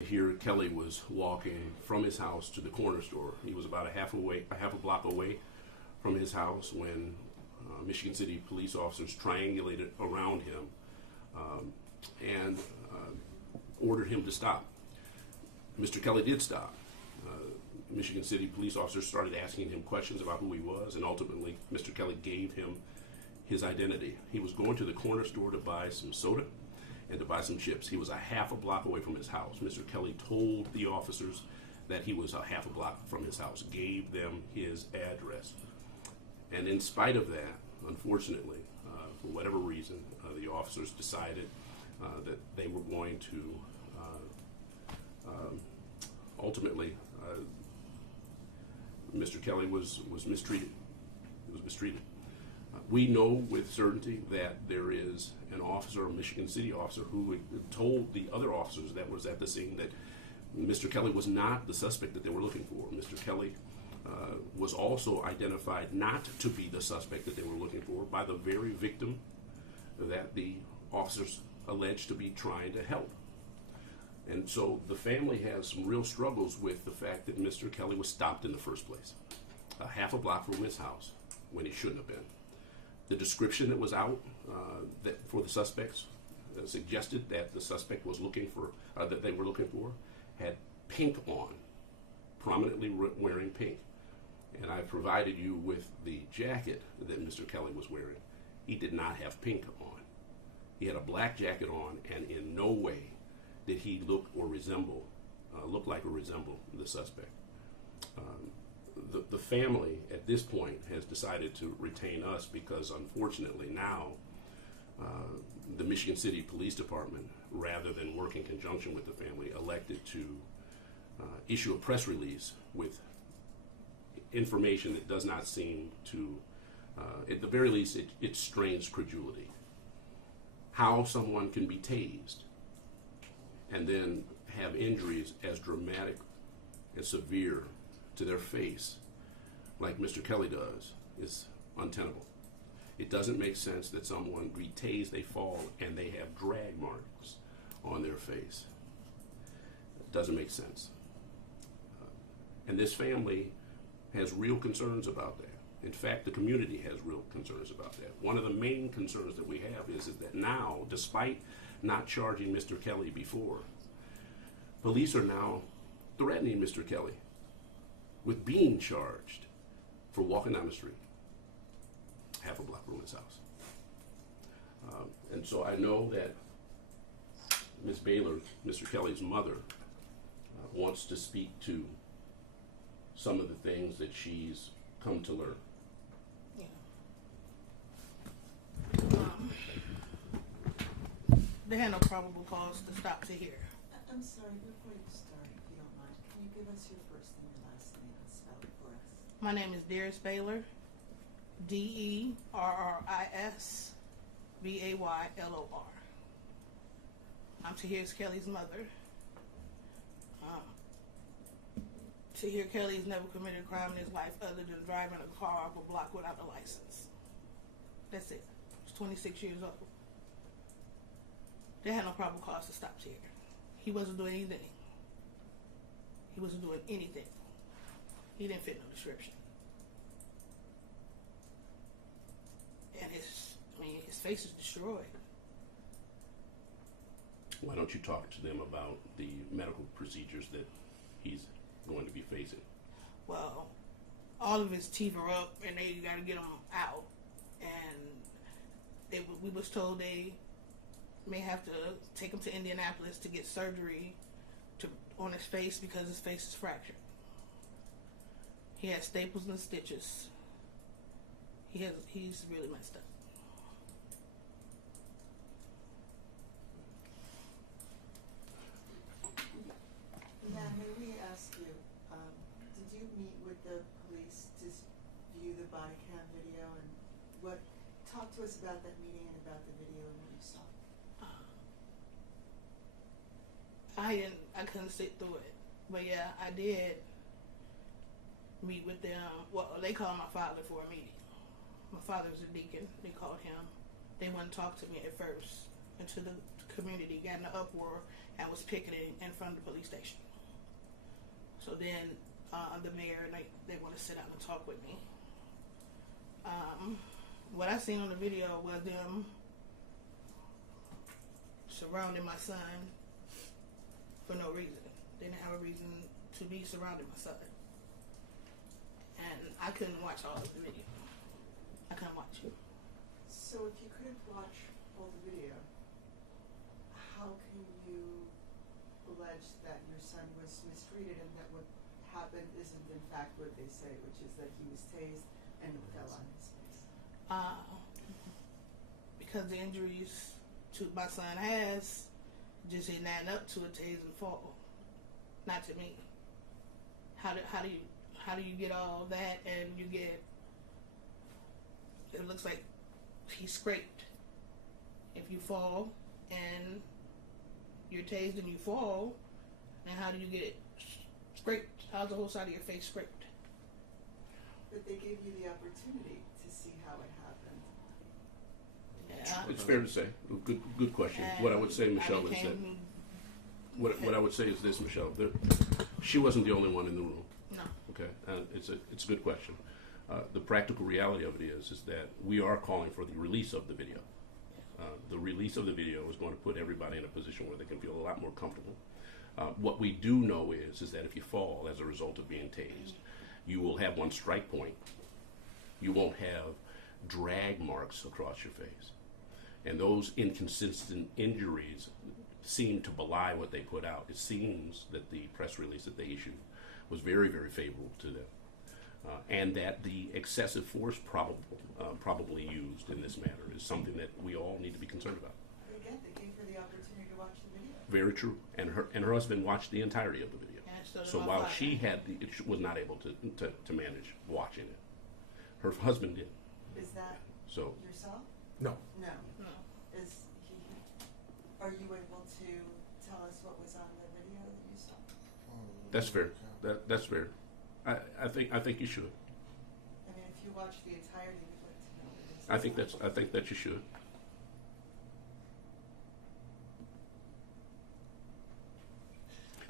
Tahir Kelly was walking from his house to the corner store. He was about a half a block away from his house when Michigan City police officers triangulated around him and ordered him to stop. Mr. Kelly did stop. Michigan City police officers started asking him questions about who he was, and ultimately Mr. Kelly gave him his identity. He was going to the corner store to buy some soda and to buy some chips. He was a half a block away from his house. Mr. Kelly told the officers that he was a half a block from his house, gave them his address. And in spite of that, unfortunately, for whatever reason, the officers decided that they were going to ultimately, Mr. Kelly was mistreated. He was mistreated. We know with certainty that there is an officer, a Michigan City officer, who told the other officers that was at the scene that Mr. Kelly was not the suspect that they were looking for. Mr. Kelly was also identified not to be the suspect that they were looking for by the very victim that the officers alleged to be trying to help. And so the family has some real struggles with the fact that Mr. Kelly was stopped in the first place, a half a block from his house when he shouldn't have been. The description that was out that for the suspects suggested that the suspect was looking for, that they were looking for, had pink on, prominently wearing pink. And I provided you with the jacket that Mr. Kelly was wearing. He did not have pink on. He had a black jacket on, and in no way did he look like or resemble the suspect. The family at this point has decided to retain us because unfortunately now the Michigan City Police Department, rather than work in conjunction with the family, elected to issue a press release with information that does not seem to, at the very least, it strains credulity. How someone can be tased and then have injuries as dramatic and severe to their face, like Mr. Kelly does, is untenable. It doesn't make sense that someone be tased, they fall, and they have drag marks on their face. It doesn't make sense. And this family has real concerns about that. In fact, the community has real concerns about that. One of the main concerns that we have is that now, despite not charging Mr. Kelly before, police are now threatening Mr. Kelly with being charged for walking down the street half a block from his house. And so I know that Ms. Baylor, Mr. Kelly's mother, wants to speak to some of the things that she's come to learn. They had no probable cause to stop Tahir. I'm sorry, before you start, if you don't mind, can you give us your first and your last name and spell it for us? My name is Tahir Baylor, DERRISBAYLOR. I'm Tahir Kelly's mother. Tahir Kelly's never committed a crime in his life other than driving a car off a block without a license. That's it. He's 26 years old. They had no probable cause to stop Tahir. He wasn't doing anything. He wasn't doing anything. He didn't fit no description. And his face is destroyed. Why don't you talk to them about the medical procedures that he's going to be facing? Well, all of his teeth are up, and they got to get them out. And we was told they may have to take him to Indianapolis to get surgery on his face because his face is fractured. He has staples and stitches. He's really messed up. Now, may we ask you, did you meet with the police to view the body cam video, and talk to us about that meeting and about the video and what you saw? I couldn't sit through it, but yeah, I did meet with them. Well, they called my father for a meeting. My father was a deacon. They called him. They wouldn't talk to me at first until the community got in an uproar and was picketing in front of the police station. So then the mayor, they want to sit down and talk with me. What I seen on the video was them surrounding my son for no reason. They didn't have a reason to be surrounding my son. And I couldn't watch all of the video. I couldn't watch it. So if you couldn't watch all the video, how can you allege that your son was mistreated and that what happened isn't in fact what they say, which is that he was tased and fell on his face? Because the injuries to my son has just didn't add up to a tase and fall. Not to me. How do you get all that and you get, it looks like he's scraped. If you fall and you're tased and you fall, then how do you get it scraped? How's the whole side of your face scraped? But they gave you the opportunity to see how it happened. Yeah. It's fair to say. Good question. And What I would say, Michelle, is that what I would say is this, Michelle. She wasn't the only one in the room. No. Okay, it's a good question. The practical reality of it is that we are calling for the release of the video. The release of the video is going to put everybody in a position where they can feel a lot more comfortable. What we do know is that if you fall as a result of being tased, you will have one strike point. You won't have drag marks across your face. And those inconsistent injuries seem to belie what they put out. It seems that the press release that they issued was very, very favorable to them. And that the excessive force probably used in this matter is something that we all need to be concerned about. But again, they gave her the opportunity to watch the video. Very true. And her husband watched the entirety of the video. So while she had was not able to manage watching it, her husband did. Is that So yourself? No. No. No. Is he? Are you able to tell us what was on the video that you saw? that's fair. That's fair. I think you should. I mean, if you watch the entirety, we'd like to know what it is. I think that you should.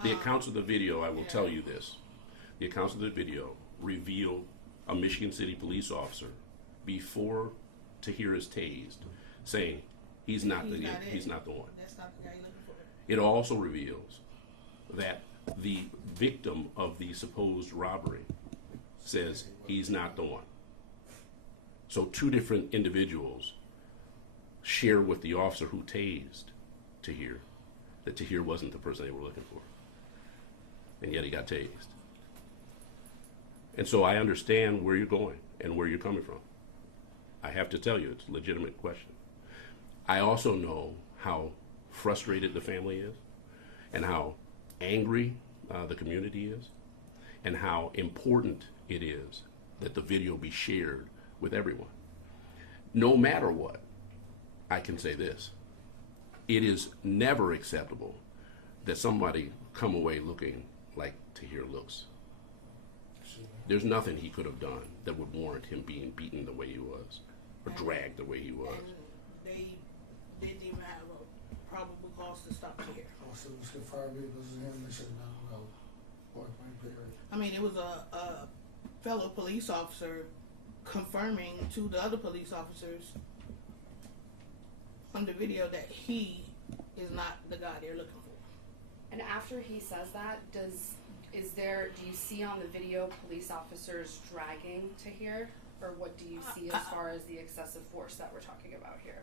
The accounts of the video, I will tell you this. The accounts of the video reveal a Michigan City police officer before Tahir is tased saying he's not the one. That's not the guy you're looking for. It also reveals that the victim of the supposed robbery says he's not the one. So two different individuals share with the officer who tased Tahir that Tahir wasn't the person they were looking for. And yet he got tased. And so I understand where you're going and where you're coming from. I have to tell you, it's a legitimate question. I also know how frustrated the family is and how angry the community is and how important it is that the video be shared with everyone. No matter what, I can say this. It is never acceptable that somebody come away looking like Tahir looks. There's nothing he could have done that would warrant him being beaten the way he was or dragged the way he was. And they didn't even have a probable cause to stop Tahir. Also, it was the fire vehicles and him, they should not know. Point blank period. I mean, it was a fellow police officer confirming to the other police officers on the video that he is not the guy they're looking for. And after he says that, do you see on the video police officers dragging Tahir? Or what do you see as far as the excessive force that we're talking about here?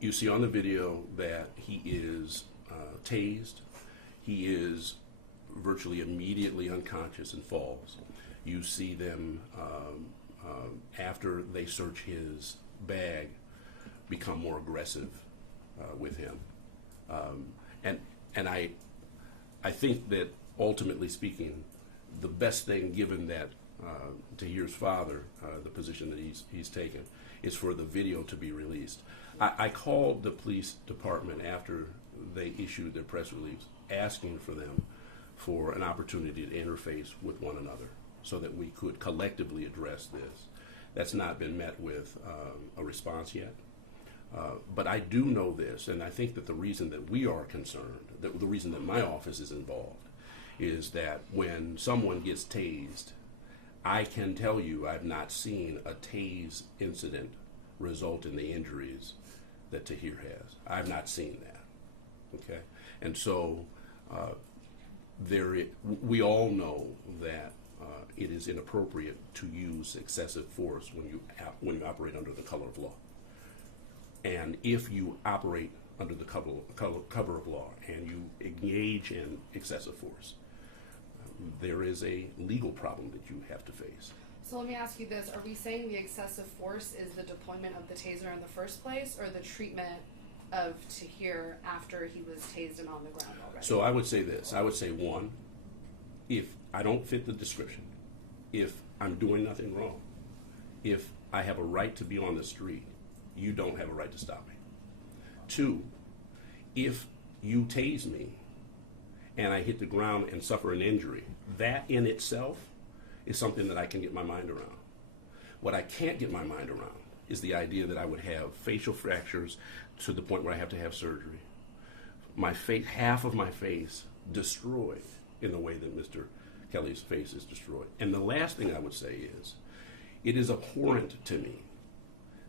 You see on the video that he is tased. He is virtually immediately unconscious and falls. You see them, after they search his bag, become more aggressive with him. And I think that ultimately speaking, the best thing, given that Tahir's father, the position that he's taken, is for the video to be released. I called the police department after they issued their press release, asking for them for an opportunity to interface with one another so that we could collectively address this. That's not been met with a response yet. But I do know this, and I think that the reason that we are concerned, the reason that my office is involved, is that when someone gets tased, I can tell you I've not seen a tase incident result in the injuries that Tahir has. I've not seen that. Okay? And so we all know that it is inappropriate to use excessive force when you operate under the color of law. And if you operate under the cover of law and you engage in excessive force, there is a legal problem that you have to face. So let me ask you this. Are we saying the excessive force is the deployment of the taser in the first place, or the treatment of Tahir after he was tased and on the ground already? So I would say this. I would say, one, if I don't fit the description, if I'm doing nothing wrong, if I have a right to be on the street, you don't have a right to stop me. Two, if you tase me and I hit the ground and suffer an injury, that in itself is something that I can get my mind around. What I can't get my mind around is the idea that I would have facial fractures to the point where I have to have surgery, my face, half of my face destroyed in the way that Mr. Kelly's face is destroyed. And the last thing I would say is, it is abhorrent to me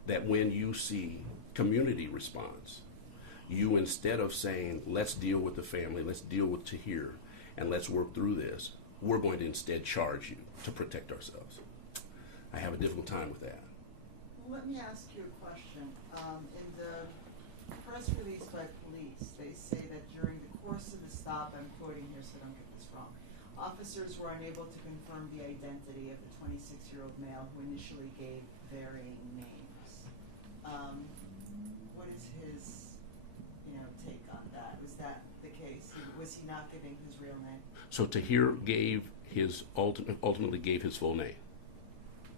that when you see community response, you, instead of saying, let's deal with the family, let's deal with Tahir, and let's work through this, we're going to instead charge you to protect ourselves. I have a difficult time with that. Well, let me ask you a question. In the press release by police, they say that during the course of the stop, I'm quoting here so I don't get this wrong, officers were unable to confirm the identity of the 26-year-old male who initially gave varying names. What is his, take on that? Was that the case? Was he not giving his real name? So Tahir ultimately gave his full name.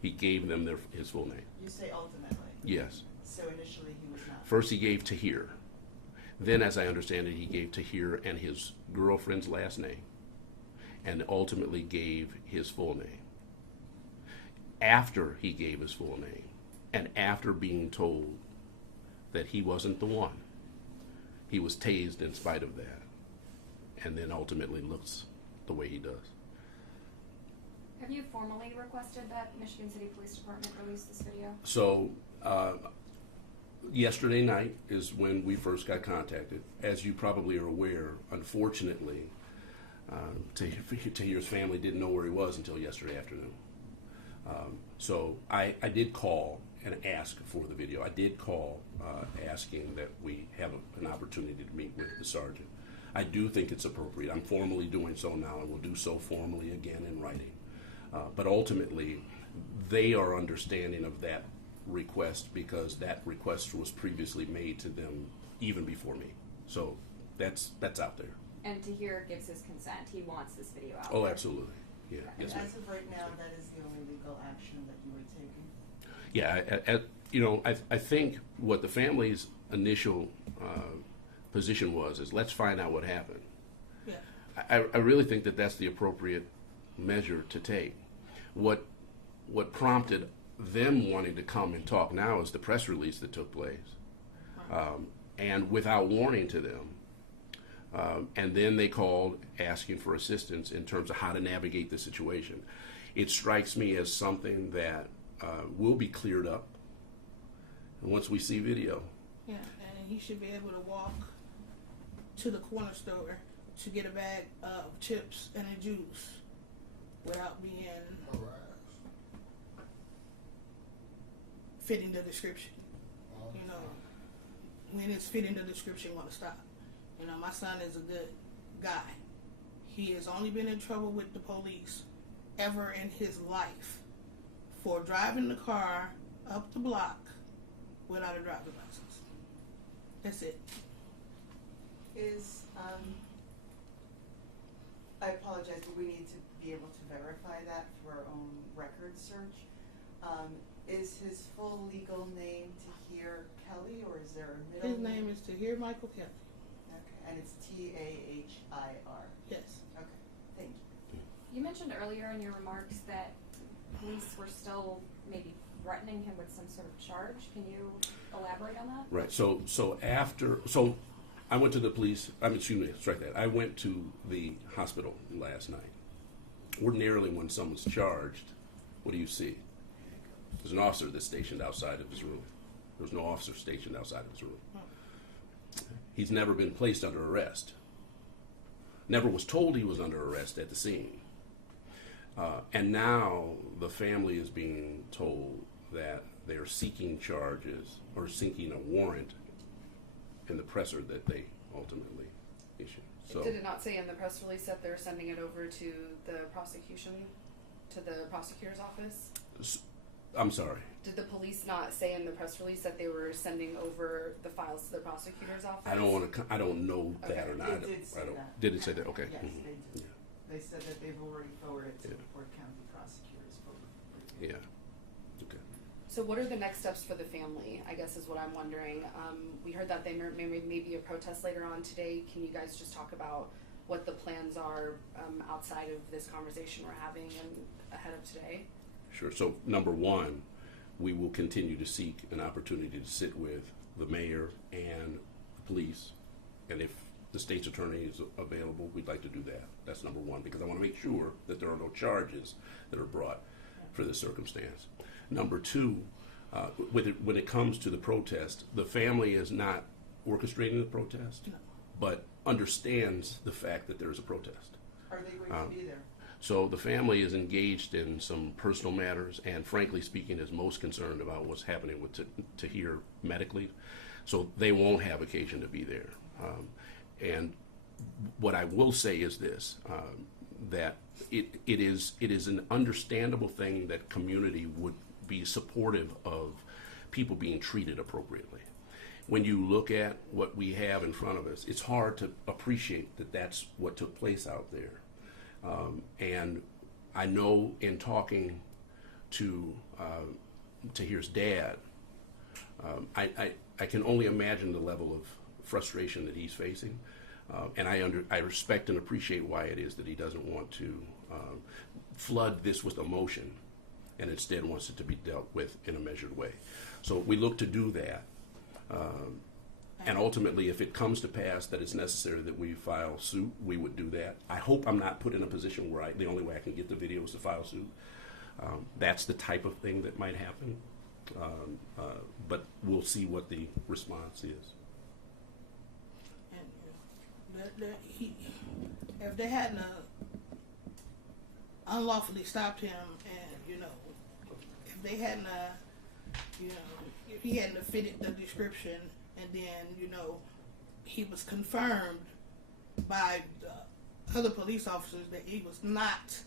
He gave them his full name. You say ultimately? Yes. So initially he was not? First he gave Tahir. Then, as I understand it, he gave Tahir and his girlfriend's last name, and ultimately gave his full name. After he gave his full name, and after being told that he wasn't the one, he was tased in spite of that, and then ultimately looks the way he does. Have you formally requested that Michigan City Police Department release this video? So, yesterday night is when we first got contacted. As you probably are aware, unfortunately, Tahir's family didn't know where he was until yesterday afternoon. So I did call and ask for the video. I did call asking that we have an opportunity to meet with the sergeant. I do think it's appropriate. I'm formally doing so now, and will do so formally again in writing. But ultimately, they are understanding of that request because that request was previously made to them even before me. So that's out there. And Tahir gives his consent. He wants this video out. Oh, there. absolutely. Yeah. And Yes, ma'am. as of right now, that is the only legal action that you were taking? Yeah, I think what the family's initial position was is let's find out what happened. Yeah. I really think that that's the appropriate measure to take. What prompted them wanting to come and talk now is the press release that took place, and without warning to them. And then they called asking for assistance in terms of how to navigate the situation. It strikes me as something that will be cleared up once we see video. Yeah, and he should be able to walk to the corner store to get a bag of chips and a juice without being fitting the description. When it's fitting the description, want to stop. My son is a good guy. He has only been in trouble with the police ever in his life for driving the car up the block without a driver's license. That's it. I apologize, but we need to be able to verify that through our own record search. Is his full legal name Tahir Kelly, or is there a middle His name is Tahir Michael Kelly. Okay, and it's Tahir. Yes. Okay, thank you. You mentioned earlier in your remarks that police were still maybe threatening him with some sort of charge. Can you elaborate on that? Right. So I went to the police. Strike that. I went to the hospital last night. Ordinarily, when someone's charged, what do you see? There's an officer that's stationed outside of his room. There's no officer stationed outside of his room. He's never been placed under arrest. Never was told he was under arrest at the scene. And now the family is being told that they're seeking charges or seeking a warrant in the presser that they ultimately issue. So, Did it not say in the press release that they're sending it over to the prosecution, to the prosecutor's office? I'm sorry. Did the police not say in the press release that they were sending over the files to the prosecutor's office? I don't want to. I don't know that Okay. or not. They did say I don't. that. Did it say that? Okay. Yes, Mhm. they did. Yeah. They said that they've already forwarded to Yeah. the Fort County prosecutors for review. Yeah. Okay. So what are the next steps for the family, I guess is what I'm wondering. We heard that there may be a protest later on today. Can you guys just talk about what the plans are outside of this conversation we're having and ahead of today? Sure. So number one, we will continue to seek an opportunity to sit with the mayor and the police, and if the state's attorney is available, we'd like to do that. That's number one, because I want to make sure that there are no charges that are brought for this circumstance. Number two, when it comes to the protest, the family is not orchestrating the protest, but understands the fact that there is a protest. Are they going to be there? So the family is engaged in some personal matters, and frankly speaking, is most concerned about what's happening with Tahir medically. So they won't have occasion to be there. And what I will say is this: that it is an understandable thing that community would be supportive of people being treated appropriately. When you look at what we have in front of us, it's hard to appreciate that that's what took place out there. And I know in talking to Tahir's dad, I can only imagine the level of frustration that he's facing. And I respect and appreciate why it is that he doesn't want to flood this with emotion and instead wants it to be dealt with in a measured way. So we look to do that. And ultimately, if it comes to pass that it's necessary that we file suit, we would do that. I hope I'm not put in a position where the only way I can get the video is to file suit. That's the type of thing that might happen. But we'll see what the response is. And if they hadn't unlawfully stopped him, and if they hadn't, if he hadn't fitted the description, and then he was confirmed by the other police officers that he was not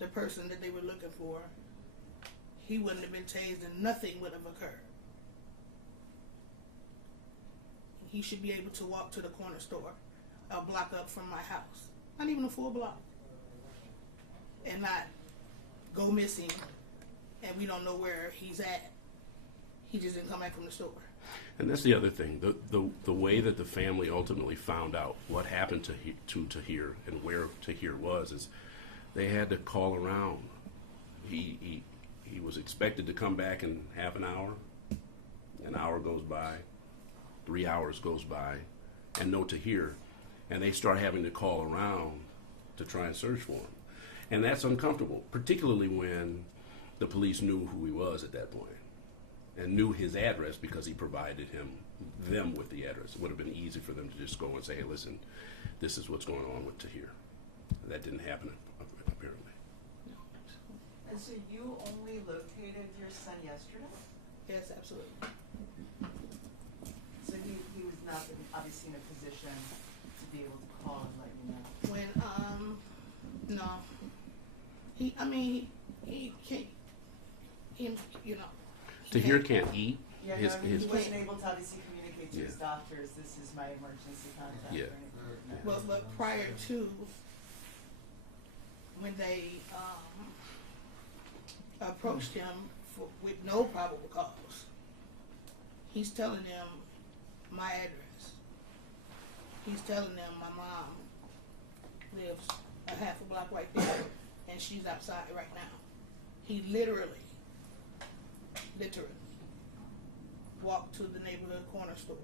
the person that they were looking for, he wouldn't have been tased and nothing would have occurred. He should be able to walk to the corner store a block up from my house, not even a full block, and not go missing and we don't know where he's at. He just didn't come back from the store. And that's the other thing. The way that the family ultimately found out what happened to Tahir and where Tahir was is they had to call around. He was expected to come back in half an hour. An hour goes by, 3 hours goes by, and no Tahir. And they start having to call around to try and search for him. And that's uncomfortable, particularly when the police knew who he was at that point and knew his address because he provided them with the address. It would have been easy for them to just go and say, hey, listen, this is what's going on with Tahir. That didn't happen, apparently. And so you only located your son yesterday? Yes, absolutely. So he was not obviously in a position to be able to call and let you know? No. He can't, Tahir can't eat. Yeah, His- no, I mean, his- he wasn't able to obviously communicate to his Yeah. doctors, this is my emergency contact Yeah. or anything like that. But prior to when they approached him with no probable cause, he's telling them my address. He's telling them my mom lives a half a block right there, and she's outside right now. He literally walk to the neighborhood corner store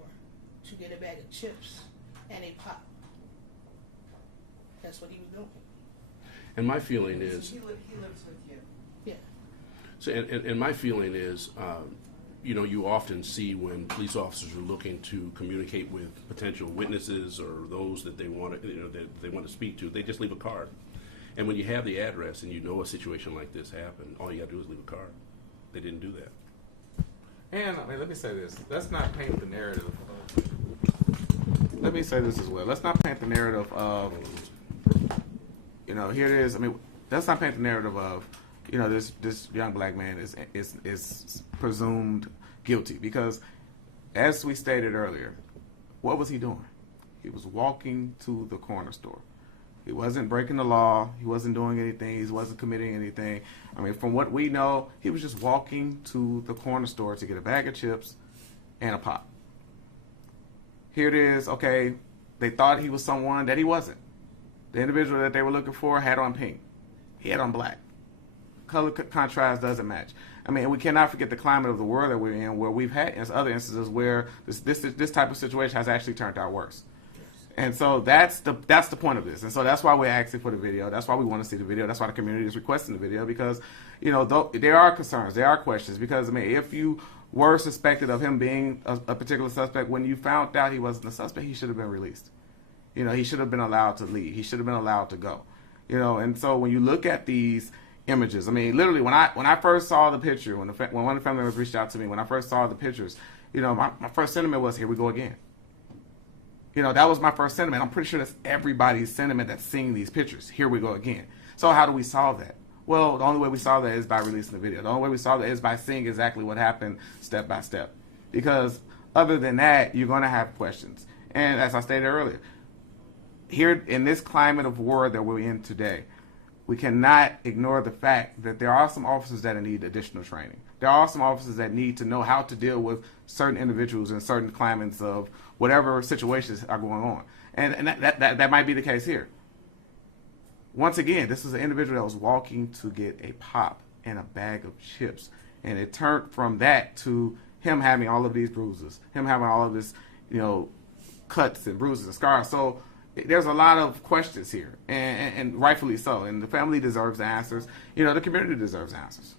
to get a bag of chips and a pop. That's what he was doing. And my feeling is, He lives with you. Yeah. so, and my feeling is, you know, you often see when police officers are looking to communicate with potential witnesses or those that they want to, you know, that they want to speak to, they just leave a card. And when you have the address and you know a situation like this happened, all you got to do is leave a card. They didn't do that. And I mean, let me say this. Let's not paint the narrative. Let me say this as well. Let's not paint the narrative of, you know, here it is. I mean, let's not paint the narrative of, you know, this young black man is presumed guilty, because, as we stated earlier, what was he doing? He was walking to the corner store. He wasn't breaking the law. He wasn't doing anything. He wasn't committing anything. I mean, from what we know, he was just walking to the corner store to get a bag of chips and a pop. Here it is. Okay, they thought he was someone that he wasn't. The individual that they were looking for had on pink. He had on black. Color contrast doesn't match. I mean, we cannot forget the climate of the world that we're in, where we've had other instances where this type of situation has actually turned out worse. And so that's the point of this. And so that's why we're asking for the video. That's why we want to see the video. That's why the community is requesting the video, because, you know, there are concerns, there are questions. Because, I mean, if you were suspected of him being a particular suspect, when you found out he wasn't a suspect, he should have been released. You know, he should have been allowed to leave. He should have been allowed to go. You know, and so when you look at these images, I mean, literally, when I first saw the picture, when one of the family members reached out to me, when I first saw the pictures, you know, my first sentiment was, here we go again. You know, that was my first sentiment. I'm pretty sure that's everybody's sentiment that's seeing these pictures. Here we go again. So how do we solve that? Well, the only way we solve that is by releasing the video. The only way we solve that is by seeing exactly what happened step by step. Because other than that, you're going to have questions. And as I stated earlier, here in this climate of war that we're in today, we cannot ignore the fact that there are some officers that need additional training. There are some officers that need to know how to deal with certain individuals in certain climates of whatever situations are going on. And that might be the case here. Once again, this is an individual that was walking to get a pop and a bag of chips. And it turned from that to him having all of these bruises, him having all of this, you know, cuts and bruises and scars. So there's a lot of questions here, and rightfully so. And the family deserves answers. You know, the community deserves answers.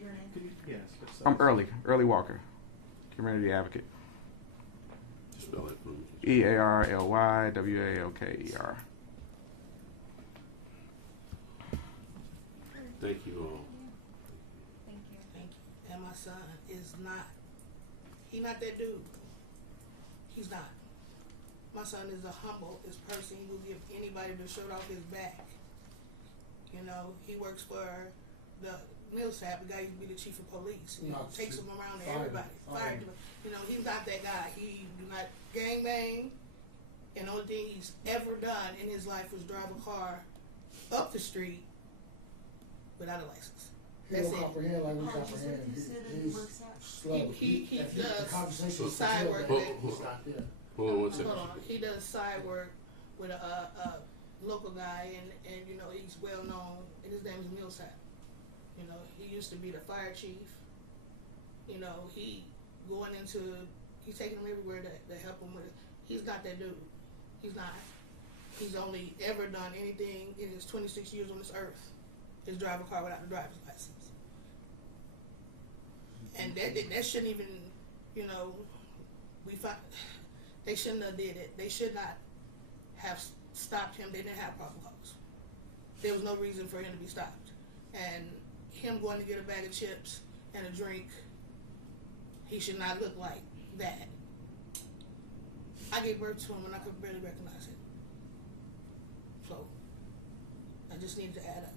Your name? Yes. Um, I'm Early Walker, community advocate. Spell it for me. EARLYWALKER. Thank you all. Thank you. Thank you. And my son is not, he's not that dude. He's not. My son is the humblest person. He will give anybody the shirt off his back. You know, he works for the Millsap, the guy used to be the chief of police. He No, takes him around to fire- everybody. fire. You know, he's not that guy. He do not gangbang. And the only thing he's ever done in his life was drive a car up the street without a license. He That's don't it. comprehend like we How did you say comprehend. that you said that he He's works out? slow. He If does the conversation is side fulfilled, work then with- he's not there. Hold on one second. Hold on. He does side work with a local guy, and you know, he's well known, and his name is Millsap. You know, he used to be the fire chief. You know, he's taking him everywhere to help him with it. He's not that dude. He's not. He's only ever done anything in his 26 years on this earth is drive a car without a driver's license. And that shouldn't even, you know, they shouldn't have did it. They should not have stopped him. They didn't have probable cause. There was no reason for him to be stopped. And him going to get a bag of chips and a drink, he should not look like that. I gave birth to him and I could barely recognize him. So, I just needed to add up.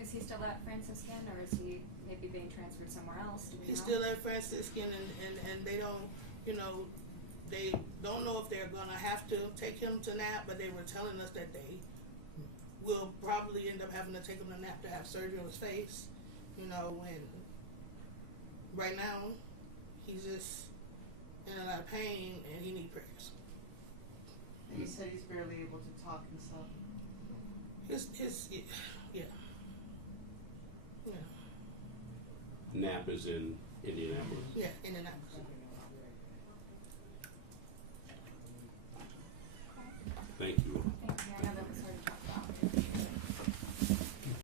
Is he still at Franciscan, or is he maybe being transferred somewhere else? Do we He's know? still at Franciscan, and they don't, you know, they don't know if they're gonna have to take him to NAP, but they were telling us that they will probably end up having to take him to NAP to have surgery on his face, you know, and right now, he's just in a lot of pain and he needs prayers. And you said he's barely able to talk himself. Yeah. NAP is in Indianapolis. Yeah, Indianapolis.